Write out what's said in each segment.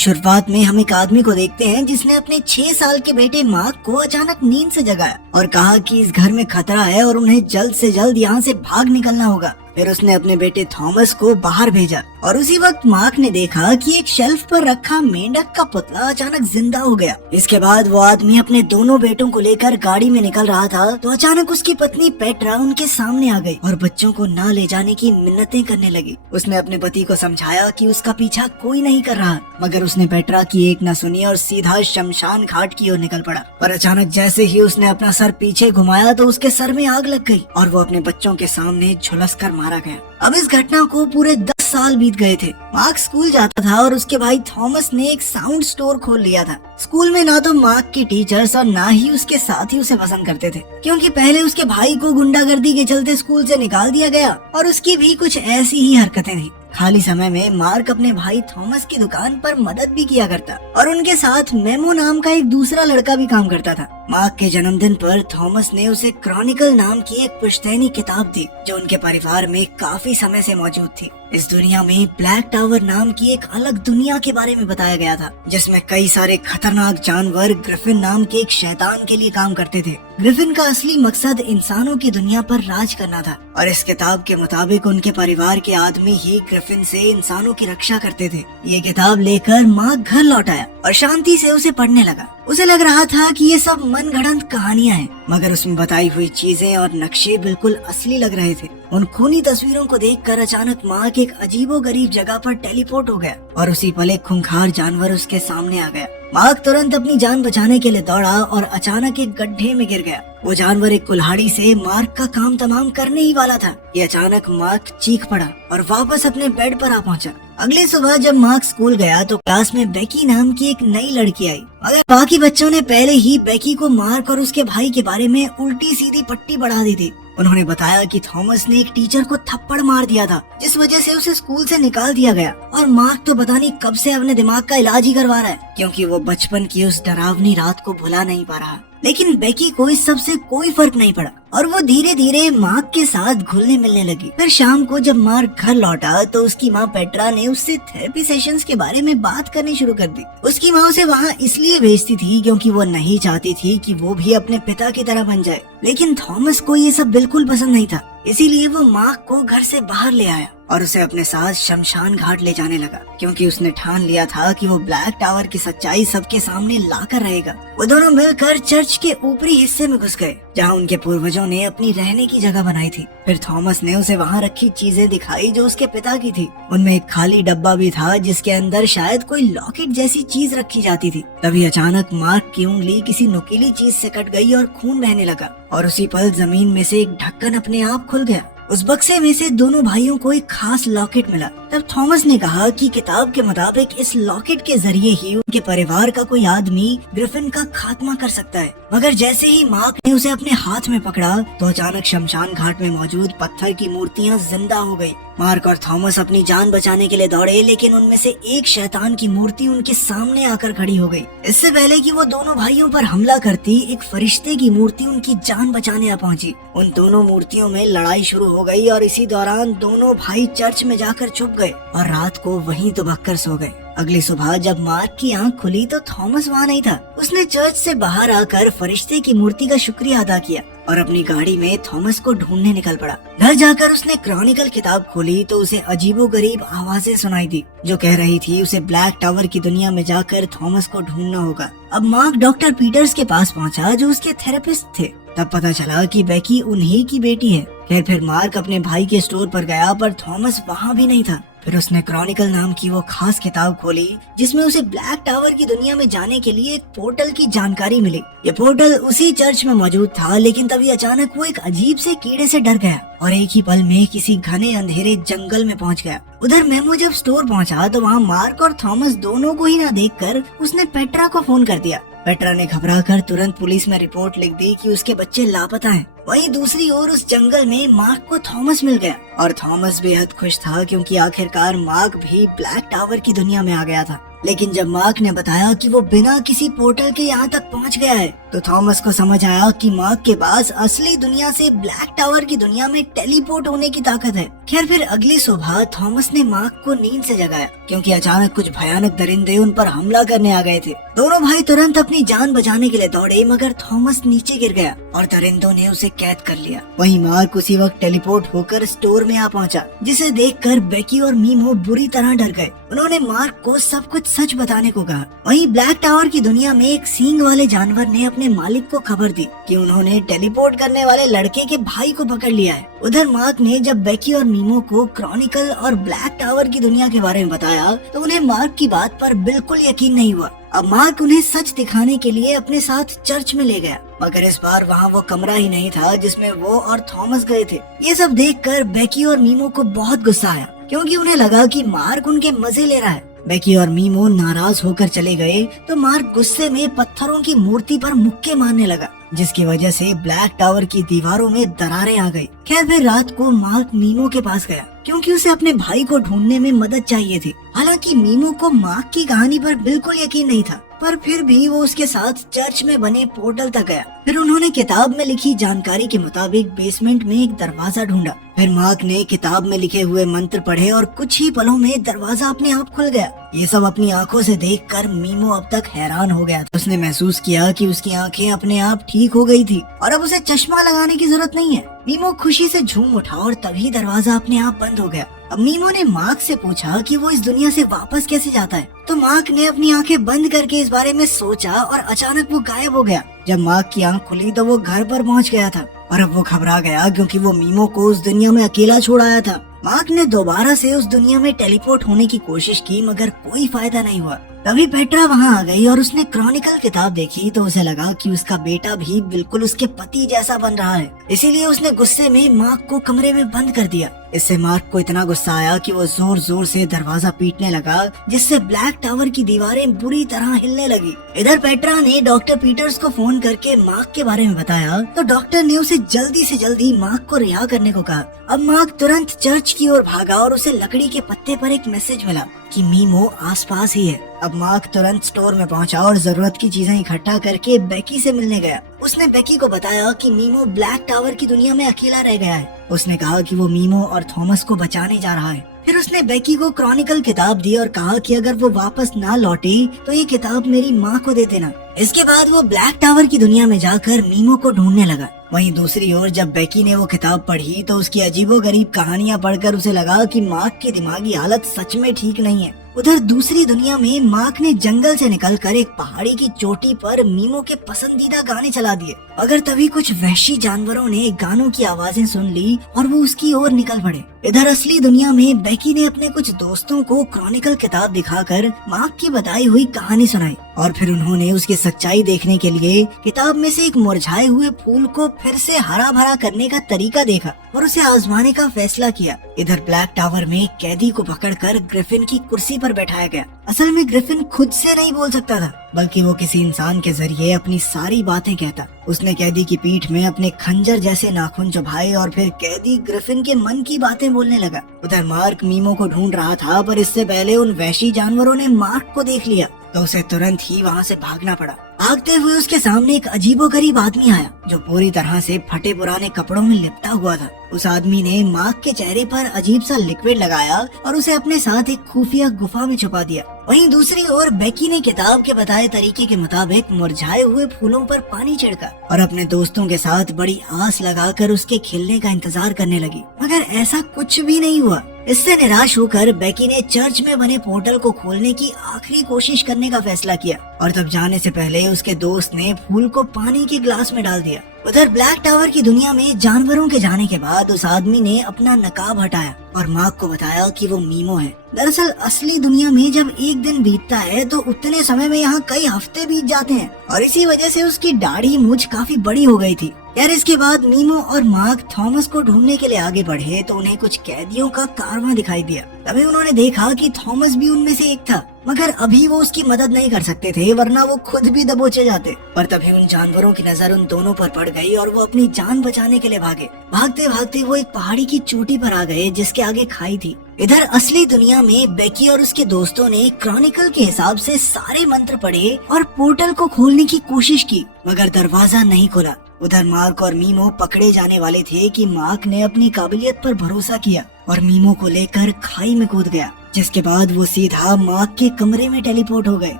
शुरुआत में हम एक आदमी को देखते हैं जिसने अपने 6 साल के बेटे मार्क को अचानक नींद से जगाया और कहा कि इस घर में खतरा है और उन्हें जल्द से जल्द यहाँ से भाग निकलना होगा। फिर उसने अपने बेटे थॉमस को बाहर भेजा और उसी वक्त मार्क ने देखा कि एक शेल्फ पर रखा मेंढक का पुतला अचानक जिंदा हो गया। इसके बाद वो आदमी अपने दोनों बेटों को लेकर गाड़ी में निकल रहा था तो अचानक उसकी पत्नी पेट्रा उनके सामने आ गई और बच्चों को न ले जाने की मिन्नतें करने लगी। उसने अपने पति को समझाया कि उसका पीछा कोई नहीं कर रहा, मगर उसने पेट्रा की एक न सुनी और सीधा शमशान घाट की ओर निकल पड़ा। पर अचानक जैसे ही उसने अपना सर पीछे घुमाया तो उसके सर में आग लग गई और वो अपने बच्चों के सामने झुलस कर मारा गया। अब इस घटना को पूरे 10 साल बीत गए थे। मार्क स्कूल जाता था और उसके भाई थॉमस ने एक साउंड स्टोर खोल लिया था। स्कूल में ना तो मार्क के टीचर्स और ना ही उसके साथी उसे पसंद करते थे, क्योंकि पहले उसके भाई को गुंडागर्दी के चलते स्कूल से निकाल दिया गया और उसकी भी कुछ ऐसी ही हरकतें थी। खाली समय में मार्क अपने भाई थॉमस की दुकान पर मदद भी किया करता और उनके साथ मेमो नाम का एक दूसरा लड़का भी काम करता था। मार्क के जन्मदिन पर थॉमस ने उसे क्रॉनिकल नाम की एक पुश्तैनी किताब दी जो उनके परिवार में काफी समय से मौजूद थी। इस दुनिया में ब्लैक टावर नाम की एक अलग दुनिया के बारे में बताया गया था, जिसमें कई सारे खतरनाक जानवर ग्रिफिन नाम के एक शैतान के लिए काम करते थे। ग्रिफिन का असली मकसद इंसानों की दुनिया पर राज करना था और इस किताब के मुताबिक उनके परिवार के आदमी ही ग्रिफिन से इंसानों की रक्षा करते थे। ये किताब लेकर मार्क घर लौट आया और शांति से उसे पढ़ने लगा। उसे लग रहा था कि ये सब मनगढ़ंत कहानियां हैं, मगर उसमें बताई हुई चीजें और नक्शे बिल्कुल असली लग रहे थे। उन खूनी तस्वीरों को देखकर अचानक मार्क एक अजीबोगरीब जगह पर टेलीपोर्ट हो गया और उसी पल एक खूंखार जानवर उसके सामने आ गया। मार्क तुरंत अपनी जान बचाने के लिए दौड़ा और अचानक एक गड्ढे में गिर गया। वो जानवर एक कुल्हाड़ी से मार्क का काम तमाम करने ही वाला था। ये अचानक मार्क चीख पड़ा और वापस अपने बेड पर आ पहुंचा। अगली सुबह जब मार्क स्कूल गया तो क्लास में बेकी नाम की एक नई लड़की आई, मगर बाकी बच्चों ने पहले ही बेकी को मार्क और उसके भाई के बारे में उल्टी सीधी पट्टी बढ़ा दी थी। उन्होंने बताया कि थॉमस ने एक टीचर को थप्पड़ मार दिया था, जिस वजह से उसे स्कूल से निकाल दिया गया और मार्क तो पता नहीं कब से अपने दिमाग का इलाज ही करवा रहा है, क्योंकि वो बचपन की उस डरावनी रात को भुला नहीं पा रहा। लेकिन बेकी को इस सब से कोई फर्क नहीं पड़ा और वो धीरे धीरे मार्क के साथ घुलने मिलने लगी। फिर शाम को जब मार्क घर लौटा तो उसकी माँ पेट्रा ने उससे थेरेपी सेशंस के बारे में बात करनी शुरू कर दी। उसकी माँ उसे वहाँ इसलिए भेजती थी क्योंकि वो नहीं चाहती थी कि वो भी अपने पिता की तरह बन जाए, लेकिन थॉमस को ये सब बिल्कुल पसंद नहीं था। इसीलिए वो मार्क को घर से बाहर ले आया और उसे अपने साथ शमशान घाट ले जाने लगा, क्योंकि उसने ठान लिया था कि वो ब्लैक टावर की सच्चाई सबके सामने लाकर रहेगा। वो दोनों मिलकर चर्च के ऊपरी हिस्से में घुस गए जहाँ उनके पूर्वजों ने अपनी रहने की जगह बनाई थी। फिर थॉमस ने उसे वहाँ रखी चीजें दिखाई जो उसके पिता की थी। उनमें एक खाली डब्बा भी था जिसके अंदर शायद कोई लॉकेट जैसी चीज रखी जाती थी। तभी अचानक मार्क की उंगली किसी नुकीली चीज से कट गई और खून बहने लगा और उसी पल जमीन में से एक ढक्कन अपने आप खुल गया। उस बक्से में से दोनों भाइयों को एक खास लॉकेट मिला। तब थॉमस ने कहा कि किताब के मुताबिक इस लॉकेट के जरिए ही उनके परिवार का कोई आदमी ग्रिफिन का खात्मा कर सकता है। मगर जैसे ही मार्क ने उसे अपने हाथ में पकड़ा तो अचानक शमशान घाट में मौजूद पत्थर की मूर्तियां जिंदा हो गई। मार्क और थॉमस अपनी जान बचाने के लिए दौड़े, लेकिन उनमें से एक शैतान की मूर्ति उनके सामने आकर खड़ी हो गई। इससे पहले कि वो दोनों भाइयों पर हमला करती, एक फरिश्ते की मूर्ति उनकी जान बचाने आ पहुंची। उन दोनों मूर्तियों में लड़ाई शुरू हो गई और इसी दौरान दोनों भाई चर्च में जाकर छुप गए और रात को वहीं दुबककर सो गए। अगली सुबह जब मार्क की आंख खुली तो थॉमस वहाँ नहीं था। उसने चर्च से बाहर आकर फरिश्ते की मूर्ति का शुक्रिया अदा किया और अपनी गाड़ी में थॉमस को ढूंढने निकल पड़ा। घर जाकर उसने क्रॉनिकल किताब खोली तो उसे अजीबोगरीब आवाजें सुनाई दी जो कह रही थी उसे ब्लैक टावर की दुनिया में जाकर थॉमस को ढूंढना होगा। अब मार्क डॉक्टर पीटर्स के पास पहुंचा जो उसके थेरेपिस्ट थे। तब पता चला कि बेकी उन्हीं की बेटी है। फिर मार्क अपने भाई के स्टोर पर गया पर थॉमस वहाँ भी नहीं था। फिर उसने क्रॉनिकल नाम की वो खास किताब खोली जिसमें उसे ब्लैक टावर की दुनिया में जाने के लिए एक पोर्टल की जानकारी मिली। ये पोर्टल उसी चर्च में मौजूद था, लेकिन तभी अचानक वो एक अजीब से कीड़े से डर गया और एक ही पल में किसी घने अंधेरे जंगल में पहुंच गया। उधर मेमो जब स्टोर पहुंचा तो वहाँ मार्क और थॉमस दोनों को ही न देखकर उसने पेट्रा को फोन कर दिया। पेट्रा ने घबराकर तुरंत पुलिस में रिपोर्ट लिख दी कि उसके बच्चे लापता हैं। वहीं दूसरी ओर उस जंगल में मार्क को थॉमस मिल गया और थॉमस बेहद खुश था क्योंकि आखिरकार मार्क भी ब्लैक टावर की दुनिया में आ गया था। लेकिन जब मार्क ने बताया कि वो बिना किसी पोर्टल के यहाँ तक पहुँच गया है तो थॉमस को समझ आया कि मार्क के पास असली दुनिया से ब्लैक टावर की दुनिया में टेलीपोर्ट होने की ताकत है। खैर फिर अगली सुबह थॉमस ने मार्क को नींद से जगाया क्योंकि अचानक कुछ भयानक दरिंदे उन पर हमला करने आ गए थे। दोनों भाई तुरंत अपनी जान बचाने के लिए दौड़े मगर थॉमस नीचे गिर गया और दरिंदों ने उसे कैद कर लिया। वहीं मार्क उसी वक्त टेलीपोर्ट होकर स्टोर में आ पहुंचा, जिसे देखकर बेकी और मीमो बुरी तरह डर गए। उन्होंने मार्क को सब कुछ सच बताने को कहा। वहीं ब्लैक टावर की दुनिया में एक सींग वाले जानवर ने अपने मालिक को खबर दी कि उन्होंने टेलीपोर्ट करने वाले लड़के के भाई को पकड़ लिया है। उधर मार्क ने जब बेकी और मीमो को क्रॉनिकल और ब्लैक टावर की दुनिया के बारे में बताया तो उन्हें मार्क की बात पर बिल्कुल यकीन नहीं हुआ। अब मार्क उन्हें सच दिखाने के लिए अपने साथ चर्च में ले गया, मगर इस बार वहाँ वो कमरा ही नहीं था जिसमें वो और थॉमस गए थे। ये सब देखकर बेकी और मीमो को बहुत गुस्सा आया क्योंकि उन्हें लगा कि मार्क उनके मजे ले रहा है। बेकी और मीमो नाराज होकर चले गए तो मार्क गुस्से में पत्थरों की मूर्ति पर मुक्के मारने लगा, जिसकी वजह से ब्लैक टावर की दीवारों में दरारें आ गई। खैर फिर रात को मार्क मीमो के पास गया क्योंकि उसे अपने भाई को ढूंढने में मदद चाहिए थी। हालांकि मीमो को मार्क की कहानी पर बिल्कुल यकीन नहीं था, पर फिर भी वो उसके साथ चर्च में बने पोर्टल तक गया। फिर उन्होंने किताब में लिखी जानकारी के मुताबिक बेसमेंट में एक दरवाजा ढूंढा। फिर मार्क ने किताब में लिखे हुए मंत्र पढ़े और कुछ ही पलों में दरवाजा अपने आप खुल गया। ये सब अपनी आंखों से देखकर मीमो अब तक हैरान हो गया था। उसने महसूस किया कि उसकी आंखें अपने आप ठीक हो गई थी और अब उसे चश्मा लगाने की जरूरत नहीं है। मीमो खुशी से झूम उठा और तभी दरवाजा अपने आप बंद हो गया। अब मीमो ने मार्क से पूछा कि वो इस दुनिया से वापस कैसे जाता है, तो मार्क ने अपनी आंखें बंद करके इस बारे में सोचा और अचानक वो गायब हो गया। जब मार्क की आंख खुली तो वो घर पर पहुंच गया था और अब वो घबरा गया क्योंकि वो मीमो को उस दुनिया में अकेला छोड़ आया था। मार्क ने दोबारा से उस दुनिया में टेलीपोर्ट होने की कोशिश की मगर कोई फायदा नहीं हुआ। तभी पेट्रा वहाँ आ गई और उसने क्रॉनिकल किताब देखी तो उसे लगा कि उसका बेटा भी बिल्कुल उसके पति जैसा बन रहा है। इसीलिए उसने गुस्से में मार्क को कमरे में बंद कर दिया। इससे मार्क को इतना गुस्सा आया कि वो जोर जोर से दरवाजा पीटने लगा, जिससे ब्लैक टावर की दीवारें बुरी तरह हिलने लगी। इधर पेट्रा ने डॉक्टर पीटर्स को फोन करके मार्क के बारे में बताया तो डॉक्टर ने उसे जल्दी से जल्दी मार्क को रिहा करने को कहा। अब मार्क तुरंत चर्च की ओर भागा और उसे लकड़ी के पत्ते पर एक मैसेज मिला कि मीमो आसपास ही है। अब मार्क तुरंत स्टोर में पहुंचा और जरूरत की चीजें इकट्ठा करके बेकी से मिलने गया। उसने बेकी को बताया कि मीमो ब्लैक टावर की दुनिया में अकेला रह गया है। उसने कहा कि वो मीमो और थॉमस को बचाने जा रहा है। फिर उसने बेकी को क्रॉनिकल किताब दी और कहा कि अगर वो वापस ना लौटी तो ये किताब मेरी माँ को दे देना। इसके बाद वो ब्लैक टावर की दुनिया में जाकर मीमो को ढूंढने लगा। वहीं दूसरी ओर जब बेकी ने वो किताब पढ़ी तो उसकी अजीबोगरीब कहानियां पढ़कर उसे लगा कि मार्क की दिमागी हालत सच में ठीक नहीं है। उधर दूसरी दुनिया में मार्क ने जंगल से निकलकर एक पहाड़ी की चोटी पर मीमो के पसंदीदा गाने चला दिए, मगर तभी कुछ वहशी जानवरों ने गानों की आवाजें सुन ली और वो उसकी ओर निकल पड़े। इधर असली दुनिया में बेकी ने अपने कुछ दोस्तों को क्रॉनिकल किताब दिखाकर मार्क की बताई हुई कहानी सुनाई और फिर उन्होंने उसकी सच्चाई देखने के लिए किताब में से एक मुरझाए हुए फूल को फिर से हरा भरा करने का तरीका देखा और उसे आजमाने का फैसला किया। इधर ब्लैक टावर में कैदी को पकड़कर ग्रिफिन की कुर्सी पर बैठाया गया। असल में ग्रिफिन खुद से नहीं बोल सकता था, बल्कि वो किसी इंसान के जरिए अपनी सारी बातें कहता। उसने कैदी की पीठ में अपने खंजर जैसे नाखून चुभाए और फिर कैदी ग्रिफिन के मन की बातें बोलने लगा। उधर मार्क मीमो को ढूंढ रहा था, पर इससे पहले उन वहशी जानवरों ने मार्क को देख लिया तो उसे तुरंत ही वहाँ से भागना पड़ा। भागते हुए उसके सामने एक अजीबोगरीब आदमी आया जो पूरी तरह से फटे पुराने कपड़ों में लिपटा हुआ था। उस आदमी ने मार्क के चेहरे पर अजीब सा लिक्विड लगाया और उसे अपने साथ एक खुफिया गुफा में छुपा दिया। वहीं दूसरी ओर बेकी ने किताब के बताए तरीके के मुताबिक मुरझाए हुए फूलों पर पानी छिड़का और अपने दोस्तों के साथ बड़ी आस लगाकर उसके खिलने का इंतजार करने लगी, मगर ऐसा कुछ भी नहीं हुआ। इससे निराश होकर बेकी ने चर्च में बने पोर्टल को खोलने की आखिरी कोशिश करने का फैसला किया और तब जाने से पहले उसके दोस्त ने फूल को पानी के ग्लास में डाल दिया। उधर ब्लैक टावर की दुनिया में जानवरों के जाने के बाद उस आदमी ने अपना नकाब हटाया और मार्क को बताया कि वो मीमो है। दरअसल असली दुनिया में जब एक दिन बीतता है तो उतने समय में यहाँ कई हफ्ते बीत जाते हैं और इसी वजह से उसकी दाढ़ी मूंछ काफी बड़ी हो गई थी। यार इसके बाद मीमो और मार्क थॉमस को ढूंढने के लिए आगे बढ़े तो उन्हें कुछ कैदियों का कारवां दिखाई दिया। तभी उन्होंने देखा कि थॉमस भी उनमें से एक था, मगर अभी वो उसकी मदद नहीं कर सकते थे वरना वो खुद भी दबोचे जाते। पर तभी उन जानवरों की नजर उन दोनों पर पड़ गई और वो अपनी जान बचाने के लिए भागे। भागते भागते वो एक पहाड़ी की चोटी पर आ गए जिसके आगे खाई थी। इधर असली दुनिया में बेकी और उसके दोस्तों ने क्रॉनिकल के हिसाब से सारे मंत्र पढ़े और पोर्टल को खोलने की कोशिश की, मगर दरवाजा नहीं खुला। उधर मार्क और मीमो पकड़े जाने वाले थे कि मार्क ने अपनी काबिलियत पर भरोसा किया और मीमो को लेकर खाई में कूद गया, जिसके बाद वो सीधा मार्क के कमरे में टेलीपोर्ट हो गए।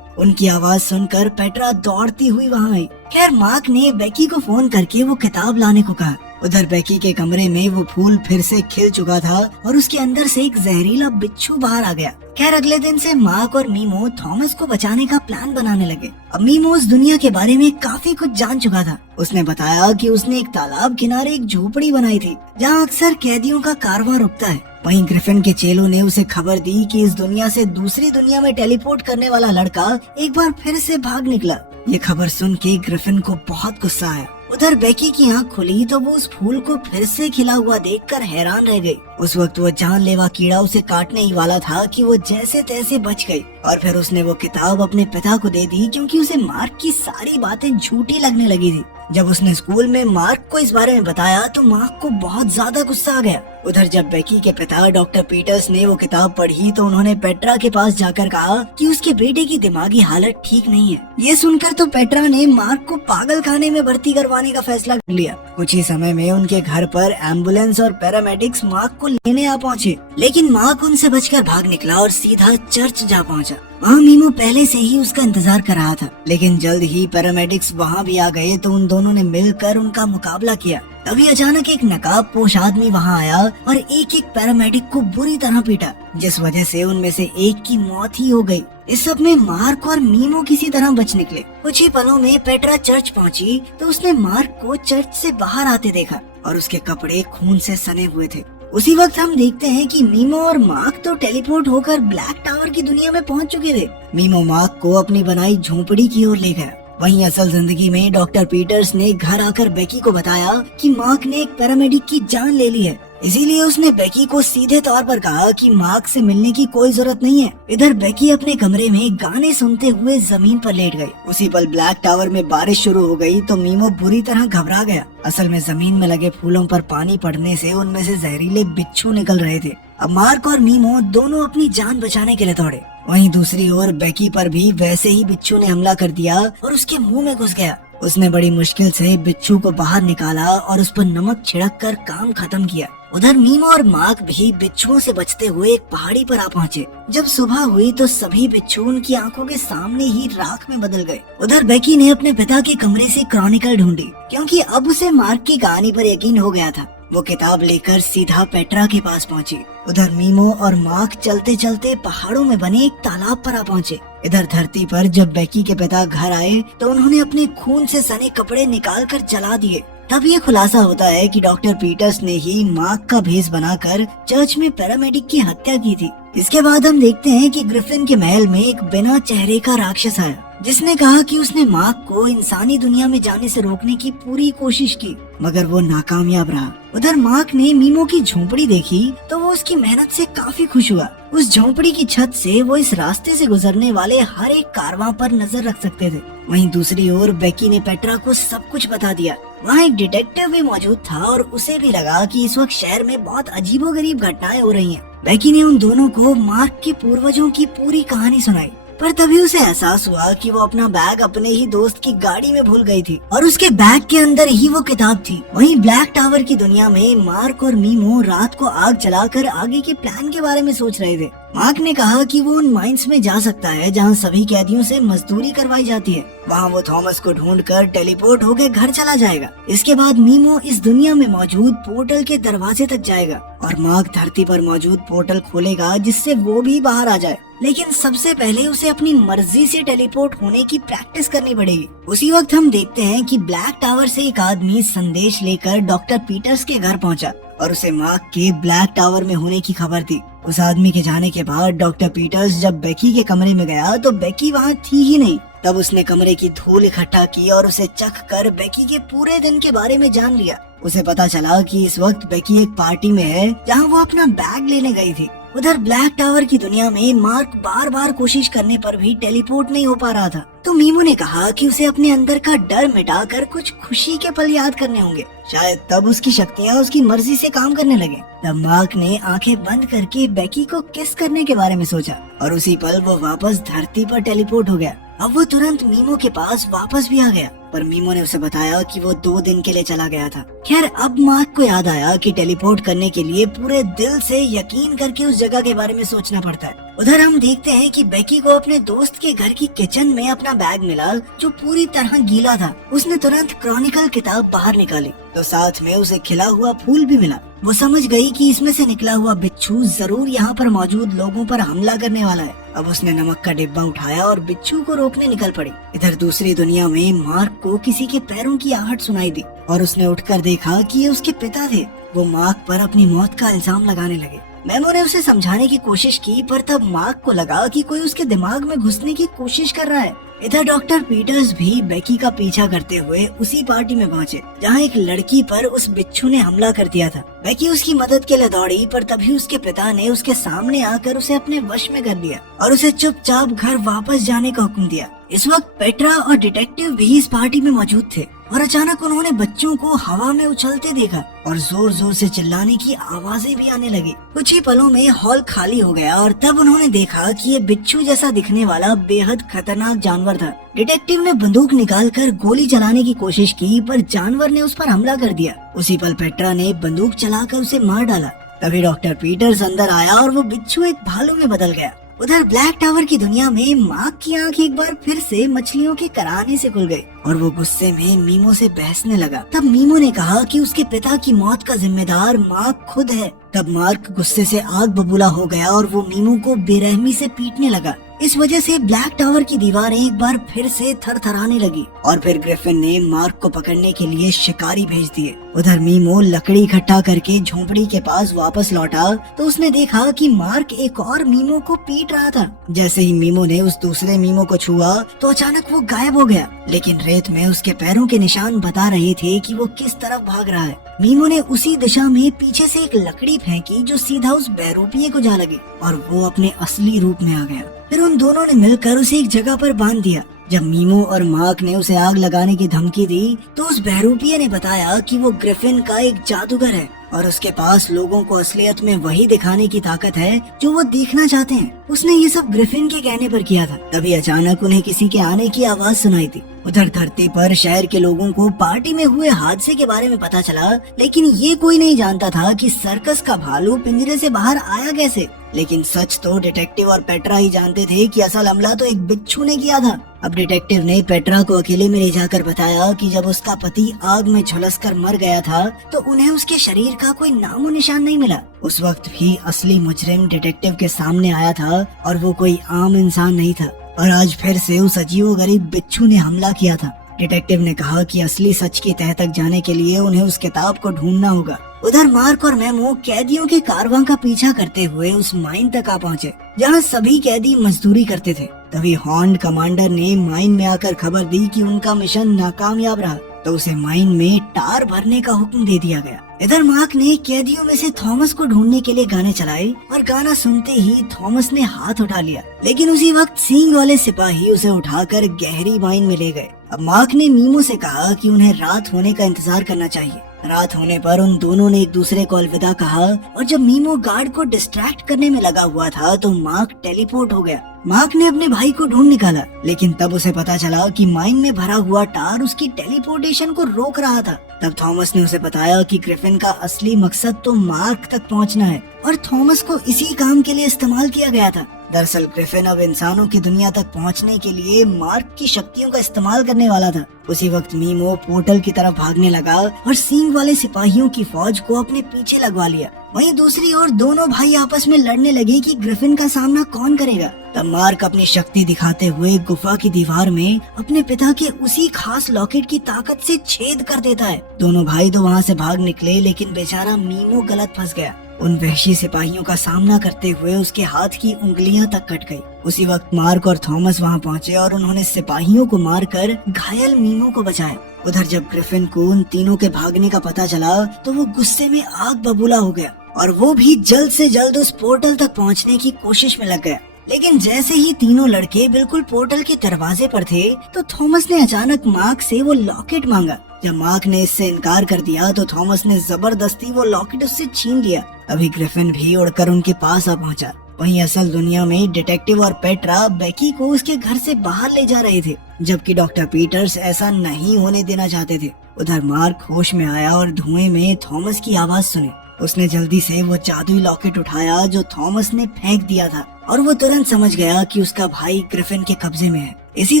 उनकी आवाज सुनकर पेट्रा दौड़ती हुई वहाँ आई। खैर मार्क ने बेकी को फोन करके वो किताब लाने को कहा। उधर बेकी के कमरे में वो फूल फिर से खिल चुका था और उसके अंदर से एक जहरीला बिच्छू बाहर आ गया। खैर अगले दिन से मार्क और मीमो थॉमस को बचाने का प्लान बनाने लगे। अब मीमो उस दुनिया के बारे में काफी कुछ जान चुका था। उसने बताया कि उसने एक तालाब किनारे एक झोपड़ी बनाई थी जहाँ अक्सर कैदियों का कारवां रुकता है। वहीं ग्रिफिन के चेलों ने उसे खबर दी कि इस दुनिया से दूसरी दुनिया में टेलीपोर्ट करने वाला लड़का एक बार फिर से भाग निकला। ये खबर सुन के ग्रिफिन को बहुत गुस्सा आया। उधर बेकी की आंख खुली तो वो उस फूल को फिर से खिला हुआ देखकर हैरान रह गई। उस वक्त वो जानलेवा कीड़ा उसे काटने ही वाला था कि वो जैसे तैसे बच गई और फिर उसने वो किताब अपने पिता को दे दी, क्योंकि उसे मार्क की सारी बातें झूठी लगने लगी थी। जब उसने स्कूल में मार्क को इस बारे में बताया तो मार्क को बहुत ज्यादा गुस्सा आ गया। उधर जब बेकी के पिता डॉक्टर पीटर्स ने वो किताब पढ़ी तो उन्होंने पेट्रा के पास जाकर कहा कि उसके बेटे की दिमागी हालत ठीक नहीं है। ये सुनकर तो पेट्रा ने मार्क को पागल खाने में भर्ती करवाने का फैसला कर लिया। कुछ ही समय में उनके घर पर एम्बुलेंस और पैरामेडिक्स मार्क को लेने आ पहुँचे, लेकिन मार्क उनसे बचकर भाग निकला और सीधा चर्च जा पहुँचा। वहाँ मीमो पहले से ही उसका इंतजार कर रहा था, लेकिन जल्द ही पैरामेडिक्स वहाँ भी आ गए तो उन दोनों ने मिलकर उनका मुकाबला किया। तभी अचानक एक नकाबपोश आदमी वहाँ आया और एक एक पैरामेडिक को बुरी तरह पीटा, जिस वजह से उनमें से एक की मौत ही हो गई। इस सब में मार्क और मीमो किसी तरह बच निकले। कुछ ही पलों में पेट्रा चर्च पहुँची तो उसने मार्क को चर्च से बाहर आते देखा और उसके कपड़े खून से सने हुए थे। उसी वक्त हम देखते हैं कि मीमो और मार्क तो टेलीपोर्ट होकर ब्लैक टावर की दुनिया में पहुंच चुके थे। मीमो मार्क को अपनी बनाई झोंपड़ी की ओर ले गया। वहीं असल जिंदगी में डॉक्टर पीटर्स ने घर आकर बेकी को बताया कि मार्क ने एक पैरामेडिक की जान ले ली है। इसीलिए उसने बेकी को सीधे तौर पर कहा कि मार्क से मिलने की कोई जरूरत नहीं है। इधर बेकी अपने कमरे में गाने सुनते हुए जमीन पर लेट गई। उसी पल ब्लैक टावर में बारिश शुरू हो गई तो मीमो बुरी तरह घबरा गया। असल में जमीन में लगे फूलों पर पानी पड़ने से उनमें से जहरीले बिच्छू निकल रहे थे। अब मार्क और मीमो दोनों अपनी जान बचाने के लिए दौड़े। वहीं दूसरी ओर बेकी पर भी वैसे ही बिच्छू ने हमला कर दिया और उसके मुंह में घुस गया। उसने बड़ी मुश्किल से बिच्छू को बाहर निकाला और उस पर नमक छिड़क कर काम खत्म किया। उधर मीमो और मार्क भी बिच्छुओं से बचते हुए एक पहाड़ी पर आ पहुँचे। जब सुबह हुई तो सभी बिच्छू उनकी आंखों के सामने ही राख में बदल गए। उधर बेकी ने अपने पिता के कमरे से क्रॉनिकल ढूंढी, क्योंकि अब उसे मार्क की कहानी पर यकीन हो गया था। वो किताब लेकर सीधा पेट्रा के पास पहुंची। उधर मीमो और मार्क चलते चलते पहाड़ों में बने एक तालाब पर आ पहुंचे। इधर धरती पर जब बेकी के पिता घर आए तो उन्होंने अपने खून से सने कपड़े निकालकर जला दिए। तब ये खुलासा होता है कि डॉक्टर पीटर्स ने ही मार्क का भेष बनाकर चर्च में पैरामेडिक की हत्या की थी। इसके बाद हम देखते हैं कि ग्रिफिन के महल में एक बिना चेहरे का राक्षस आया, जिसने कहा कि उसने मार्क को इंसानी दुनिया में जाने से रोकने की पूरी कोशिश की, मगर वो नाकामयाब रहा। उधर मार्क ने मीमो की झोंपड़ी देखी तो वो उसकी मेहनत से काफी खुश हुआ। उस झोंपड़ी की छत से वो इस रास्ते से गुजरने वाले हर एक कारवां पर नजर रख सकते थे। वहीं दूसरी ओर बेकी ने पेट्रा को सब कुछ बता दिया। वहाँ एक डिटेक्टिव भी मौजूद था और उसे भी लगा कि इस वक्त शहर में बहुत अजीबोगरीब घटनाएं हो रही हैं। बेकी ने उन दोनों को मार्क के पूर्वजों की पूरी कहानी सुनाई, पर तभी उसे एहसास हुआ कि वो अपना बैग अपने ही दोस्त की गाड़ी में भूल गई थी और उसके बैग के अंदर ही वो किताब थी। वहीं ब्लैक टावर की दुनिया में मार्क और मीमो रात को आग जलाकर आगे के प्लान के बारे में सोच रहे थे। मार्क ने कहा कि वो उन माइंस में जा सकता है जहां सभी कैदियों से मजदूरी करवाई जाती है। वहां वो थॉमस को ढूंढकर टेलीपोर्ट होकर घर चला जाएगा। इसके बाद मीमो इस दुनिया में मौजूद पोर्टल के दरवाजे तक जाएगा और मार्क धरती पर मौजूद पोर्टल खोलेगा जिससे वो भी बाहर आ जाए। लेकिन सबसे पहले उसे अपनी मर्जी से टेलीपोर्ट होने की प्रैक्टिस करनी पड़ेगी। उसी वक्त हम देखते हैं कि ब्लैक टावर से एक आदमी संदेश लेकर डॉक्टर पीटर्स के घर पहुंचा और उसे मार्क के ब्लैक टावर में होने की खबर थी। उस आदमी के जाने के बाद डॉक्टर पीटर्स जब बेकी के कमरे में गया तो बेकी वहाँ थी ही नहीं। तब उसने कमरे की धूल इकट्ठा की और उसे चख कर बेकी के पूरे दिन के बारे में जान लिया। उसे पता चला कि इस वक्त बेकी एक पार्टी में है जहाँ वो अपना बैग लेने गई थी। उधर ब्लैक टावर की दुनिया में मार्क बार बार कोशिश करने पर भी टेलीपोर्ट नहीं हो पा रहा था। तो मीमो ने कहा कि उसे अपने अंदर का डर मिटाकर कुछ खुशी के पल याद करने होंगे, शायद तब उसकी शक्तियाँ उसकी मर्जी से काम करने लगे। तब मार्क ने आंखें बंद करके बेकी को किस करने के बारे में सोचा और उसी पल वो वापस धरती पर टेलीपोर्ट हो गया। अब वो तुरंत मीमो के पास वापस भी आ गया, पर मीमो ने उसे बताया कि वो 2 दिन के लिए चला गया था। खैर अब मार्क को याद आया कि टेलीपोर्ट करने के लिए पूरे दिल से यकीन करके उस जगह के बारे में सोचना पड़ता है। उधर हम देखते हैं कि बेकी को अपने दोस्त के घर की किचन में अपना बैग मिला जो पूरी तरह गीला था। उसने तुरंत क्रॉनिकल किताब बाहर निकाली तो साथ में उसे खिला हुआ फूल भी मिला। वो समझ गई कि इसमें से निकला हुआ बिच्छू जरूर यहाँ पर मौजूद लोगों पर हमला करने वाला है। अब उसने नमक का डिब्बा उठाया और बिच्छू को रोकने निकल पड़ी। इधर दूसरी दुनिया में मार्क को किसी के पैरों की आहट सुनाई दी और उसने उठकर देखा कि ये उसके पिता थे। वो मार्क पर अपनी मौत का इल्जाम लगाने लगे। मेमो ने उसे समझाने की कोशिश की, पर तब मार्क को लगा कि कोई उसके दिमाग में घुसने की कोशिश कर रहा है। इधर डॉक्टर पीटर्स भी बेकी का पीछा करते हुए उसी पार्टी में पहुंचे जहां एक लड़की पर उस बिच्छू ने हमला कर दिया था। बेकी उसकी मदद के लिए दौड़ी, पर तभी उसके पिता ने उसके सामने आकर उसे अपने वश में कर लिया और उसे चुपचाप घर वापस जाने का हुक्म दिया। इस वक्त पेट्रा और डिटेक्टिव भी इस पार्टी में मौजूद थे और अचानक उन्होंने बच्चों को हवा में उछलते देखा और जोर जोर से चिल्लाने की आवाजें भी आने लगी। कुछ ही पलों में हॉल खाली हो गया और तब उन्होंने देखा कि ये बिच्छू जैसा दिखने वाला बेहद खतरनाक जानवर था। डिटेक्टिव ने बंदूक निकालकर गोली चलाने की कोशिश की, पर जानवर ने उस पर हमला कर दिया। उसी पल पेट्रा ने बंदूक चलाकर उसे मार डाला। तभी डॉक्टर पीटर्स अंदर आया और वो बिच्छू एक भालू में बदल गया। उधर ब्लैक टावर की दुनिया में मार्क की आंख एक बार फिर से मछलियों के कराने से खुल गई और वो गुस्से में मीमो से बहसने लगा। तब मीमो ने कहा कि उसके पिता की मौत का जिम्मेदार मार्क खुद है। तब मार्क गुस्से से आग बबूला हो गया और वो मीमो को बेरहमी से पीटने लगा। इस वजह से ब्लैक टावर की दीवारें एक बार फिर से थरथराने लगी और फिर ग्रिफिन ने मार्क को पकड़ने के लिए शिकारी भेज दिए। उधर मीमो लकड़ी इकट्ठा करके झोंपड़ी के पास वापस लौटा तो उसने देखा कि मार्क एक और मीमो को पीट रहा था। जैसे ही मीमो ने उस दूसरे मीमो को छुआ तो अचानक वो गायब हो गया, लेकिन रेत में उसके पैरों के निशान बता रहे थे कि वो किस तरफ भाग रहा है। मीमो ने उसी दिशा में पीछे से एक लकड़ी फेंकी जो सीधा उस बहरूपिये को जा लगी और वो अपने असली रूप में आ गया। फिर उन दोनों ने मिलकर उसे एक जगह पर बांध दिया। जब मीमो और मार्क ने उसे आग लगाने की धमकी दी तो उस बहरूपिये ने बताया कि वो ग्रिफिन का एक जादूगर है और उसके पास लोगों को असलियत में वही दिखाने की ताकत है जो वो देखना चाहते हैं। उसने ये सब ग्रिफिन के कहने पर किया था। तभी अचानक उन्हें किसी के आने की आवाज सुनाई थी। उधर धरती पर शहर के लोगों को पार्टी में हुए हादसे के बारे में पता चला, लेकिन ये कोई नहीं जानता था कि सर्कस का भालू पिंजरे से बाहर आया कैसे। लेकिन सच तो डिटेक्टिव और पेट्रा ही जानते थे कि असल हमला तो एक बिच्छू ने किया था। अब डिटेक्टिव ने पेट्रा को अकेले में ले जाकर बताया कि जब उसका पति आग में झुलसकर मर गया था तो उन्हें उसके शरीर का कोई नामो निशान नहीं मिला। उस वक्त भी असली मुजरिम डिटेक्टिव के सामने आया था और वो कोई आम इंसान नहीं था और आज फिर से उस अजीबोगरीब बिच्छू ने हमला किया था। डिटेक्टिव ने कहा कि असली सच की तह तक जाने के लिए उन्हें उस किताब को ढूंढना होगा। उधर मार्क और मेमो कैदियों के कारवां का पीछा करते हुए उस माइन तक आ पहुँचे जहाँ सभी कैदी मजदूरी करते थे। तभी हॉर्न कमांडर ने माइन में आकर खबर दी कि उनका मिशन नाकामयाब रहा तो उसे माइन में टार भरने का हुक्म दे दिया गया। इधर मार्क ने कैदियों में से थॉमस को ढूंढने के लिए गाने चलाए और गाना सुनते ही थॉमस ने हाथ उठा लिया, लेकिन उसी वक्त सींग वाले सिपाही उसे उठाकर गहरी माइन में ले गए। अब मार्क ने मीमो से कहा कि उन्हें रात होने का इंतजार करना चाहिए। रात होने पर उन दोनों ने एक दूसरे को अलविदा कहा और जब मीमो गार्ड को डिस्ट्रैक्ट करने में लगा हुआ था तो मार्क टेलीपोर्ट हो गया। मार्क ने अपने भाई को ढूंढ निकाला, लेकिन तब उसे पता चला कि माइन में भरा हुआ टार उसकी टेलीपोर्टेशन को रोक रहा था। तब थॉमस ने उसे बताया कि ग्रिफिन का असली मकसद तो मार्क तक पहुंचना है और थॉमस को इसी काम के लिए इस्तेमाल किया गया था। दरअसल ग्रिफिन अब इंसानों की दुनिया तक पहुंचने के लिए मार्क की शक्तियों का इस्तेमाल करने वाला था। उसी वक्त मीमो पोर्टल की तरफ भागने लगा और सींग वाले सिपाहियों की फौज को अपने पीछे लगवा लिया। वहीं दूसरी ओर दोनों भाई आपस में लड़ने लगे कि ग्रिफिन का सामना कौन करेगा। तब मार्क अपनी शक्ति दिखाते हुए गुफा की दीवार में अपने पिता के उसी खास लॉकेट की ताकत से छेद कर देता है। दोनों भाई तो वहाँ से भाग निकले, लेकिन बेचारा मीमो गलत फंस गया। उन वहशी सिपाहियों का सामना करते हुए उसके हाथ की उंगलियां तक कट गई। उसी वक्त मार्क और थॉमस वहां पहुंचे और उन्होंने सिपाहियों को मारकर घायल मीमो को बचाया। उधर जब ग्रिफिन को उन तीनों के भागने का पता चला तो वो गुस्से में आग बबूला हो गया और वो भी जल्द से जल्द उस पोर्टल तक पहुंचने की कोशिश में लग गया। लेकिन जैसे ही तीनों लड़के बिल्कुल पोर्टल के दरवाजे पर थे तो थॉमस ने अचानक मार्क से वो लॉकेट मांगा। जब मार्क ने इससे इनकार कर दिया तो थॉमस ने जबरदस्ती वो लॉकेट उससे छीन लिया। अभी ग्रिफिन भी उड़कर उनके पास आ पहुंचा। वहीं असल दुनिया में डिटेक्टिव और पेट्रा बेकी को उसके घर से बाहर ले जा रहे थे, जबकि डॉक्टर पीटर्स ऐसा नहीं होने देना चाहते थे। उधर मार्क होश में आया और धुएं में थॉमस की आवाज सुनी। उसने जल्दी से वो जादुई लॉकेट उठाया जो थॉमस ने फेंक दिया था और वो तुरंत समझ गया कि उसका भाई ग्रिफिन के कब्जे में है। इसी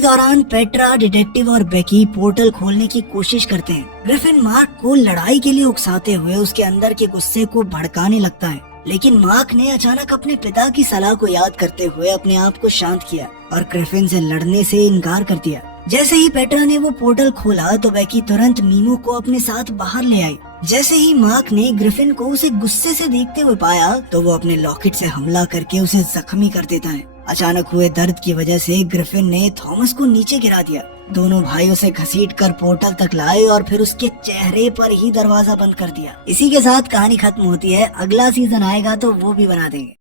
दौरान पेट्रा, डिटेक्टिव और बेकी पोर्टल खोलने की कोशिश करते हैं। ग्रिफिन मार्क को लड़ाई के लिए उकसाते हुए उसके अंदर के गुस्से को भड़काने लगता है, लेकिन मार्क ने अचानक अपने पिता की सलाह को याद करते हुए अपने आप को शांत किया और ग्रिफिन से लड़ने से इनकार कर दिया। जैसे ही पेट्रा ने वो पोर्टल खोला तो बेकी तुरंत मीमो को अपने साथ बाहर ले आई। जैसे ही मार्क ने ग्रिफिन को उसे गुस्से से देखते हुए पाया तो वो अपने लॉकेट से हमला करके उसे जख्मी कर देता है। अचानक हुए दर्द की वजह से ग्रिफिन ने थॉमस को नीचे गिरा दिया। दोनों भाई उसे घसीटकर पोर्टल तक लाए और फिर उसके चेहरे पर ही दरवाजा बंद कर दिया। इसी के साथ कहानी खत्म होती है। अगला सीजन आएगा तो वो भी बना देंगे।